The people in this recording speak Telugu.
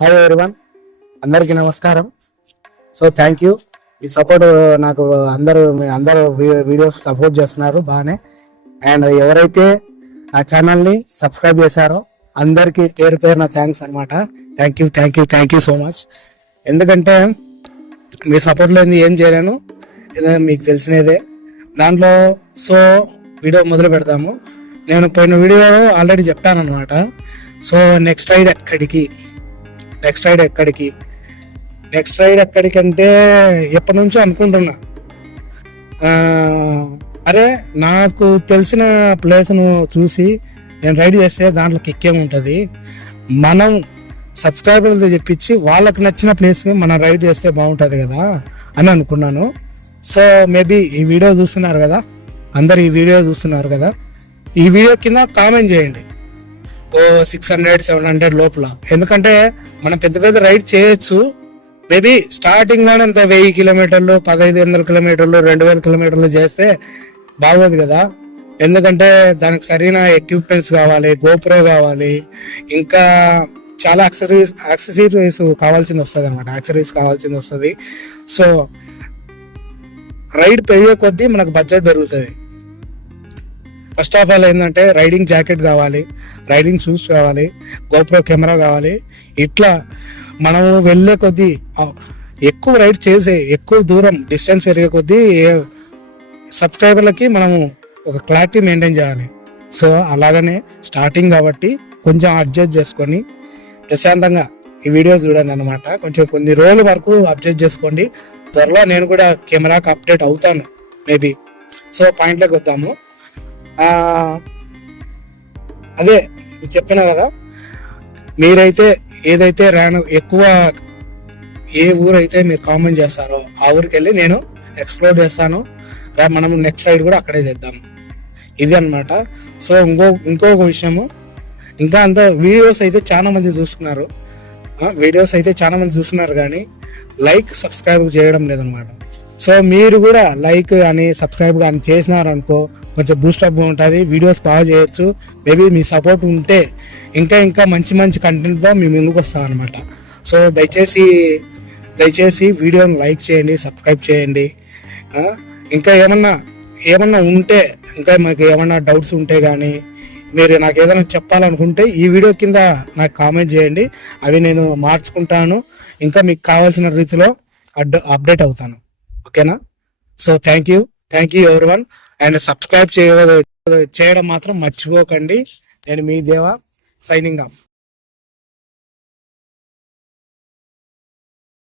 హాయ్ ఎవరీవన్, అందరికీ నమస్కారం. So thank you. ఈ సపోర్ట్ నాకు అందరూ వీడియోస్ సపోర్ట్ చేస్తున్నారు బాగానే. అండ్ ఎవరైతే నా ఛానల్ని సబ్స్క్రైబ్ చేశారో అందరికీ పేరు నా థ్యాంక్స్ అనమాట. Thank you so much. ఎందుకంటే మీ సపోర్ట్ లేని ఏం చేయలేను, మీకు తెలిసినదే. దాంట్లో సో వీడియో మొదలు పెడతాము. నేను పోయిన వీడియోలో ఆల్రెడీ చెప్పాను అనమాట. సో నెక్స్ట్ రైడ్ ఎక్కడికంటే ఎప్పటి నుంచో అనుకుంటున్నా. అరే నాకు తెలిసిన ప్లేస్ను చూసి నేను రైడ్ చేస్తే దాంట్లో కిక్కేముంటుంది, మనం సబ్స్క్రైబర్లతో చెప్పించి వాళ్ళకి నచ్చిన ప్లేస్ని మనం రైడ్ చేస్తే బాగుంటుంది కదా అని అనుకున్నాను. సో మేబీ ఈ వీడియో చూస్తున్నారు కదా, అందరు ఈ వీడియో చూస్తున్నారు కదా, ఈ వీడియో కింద కామెంట్ చేయండి 600-700 లోపల. ఎందుకంటే మనం పెద్ద రైడ్ చేయొచ్చు. మేబీ స్టార్టింగ్ లోనే అంత 1000 కిలోమీటర్లు, 1500 కిలోమీటర్లు, 2000 కిలోమీటర్లు చేస్తే బాగోదు కదా. ఎందుకంటే దానికి సరైన ఎక్విప్మెంట్స్ కావాలి, గోప్రో కావాలి, ఇంకా చాలా యాక్సెసరీస్ కావాల్సింది వస్తుంది. సో రైడ్ పెరిగే కొద్దీ మనకు బడ్జెట్ పెరుగుతుంది. ఫస్ట్ ఆఫ్ ఆల్ ఏంటంటే రైడింగ్ జాకెట్ కావాలి, రైడింగ్ షూస్ కావాలి, గోప్రో కెమెరా కావాలి. ఇట్లా మనం వెళ్ళే కొద్దీ ఎక్కువ రైడ్ చేసే ఎక్కువ దూరం డిస్టెన్స్ పెరిగే కొద్దీ సబ్స్క్రైబర్లకి మనము ఒక క్లారిటీ మెయింటైన్ చేయాలి. సో అలాగనే స్టార్టింగ్ కాబట్టి కొంచెం అడ్జస్ట్ చేసుకొని ప్రశాంతంగా ఈ వీడియో చూడండి అనమాట. కొంచెం కొన్ని రోజుల వరకు అడ్జస్ట్ చేసుకోండి. త్వరలో నేను కూడా కెమెరాకి అప్డేట్ అవుతాను మేబీ. సో పాయింట్లోకి వద్దాము. అదే చెప్పినా కదా, మీరైతే ఏదైతే ఎక్కువ ఏ ఊరైతే మీరు కామెంట్ చేస్తారో ఆ ఊరికి వెళ్ళి నేను ఎక్స్ప్లోర్ చేస్తాను. మనం నెక్స్ట్ రైడ్ కూడా అక్కడే చేద్దాము. ఇది అనమాట. సో ఇంకొక విషయము, ఇంకా అంత వీడియోస్ అయితే చాలా మంది చూస్తున్నారు కానీ సబ్స్క్రైబ్ చేయడం లేదనమాట. సో మీరు కూడా లైక్ అని సబ్స్క్రైబ్ కానీ చేసినారనుకో కొంచెం బూస్టప్ ఉంటుంది, వీడియోస్ బాగా చేయొచ్చు. మేబీ మీ సపోర్ట్ ఉంటే ఇంకా మంచి కంటెంట్తో మీ ముందుకు వస్తాం అనమాట. సో దయచేసి వీడియోని లైక్ చేయండి, సబ్స్క్రైబ్ చేయండి. ఇంకా ఏమన్నా ఉంటే, ఇంకా మాకు ఏమన్నా డౌట్స్ ఉంటే కానీ, మీరు నాకు ఏదైనా చెప్పాలనుకుంటే ఈ వీడియో కింద నాకు కామెంట్ చేయండి. అవి నేను మార్చుకుంటాను, ఇంకా మీకు కావాల్సిన రీతిలో అప్డేట్ అవుతాను. ఓకేనా? So thank you everyone. And subscribe చేయడం మాత్రం మర్చిపోకండి. నేను మీ దేవా, సైనింగ్ ఆఫ్.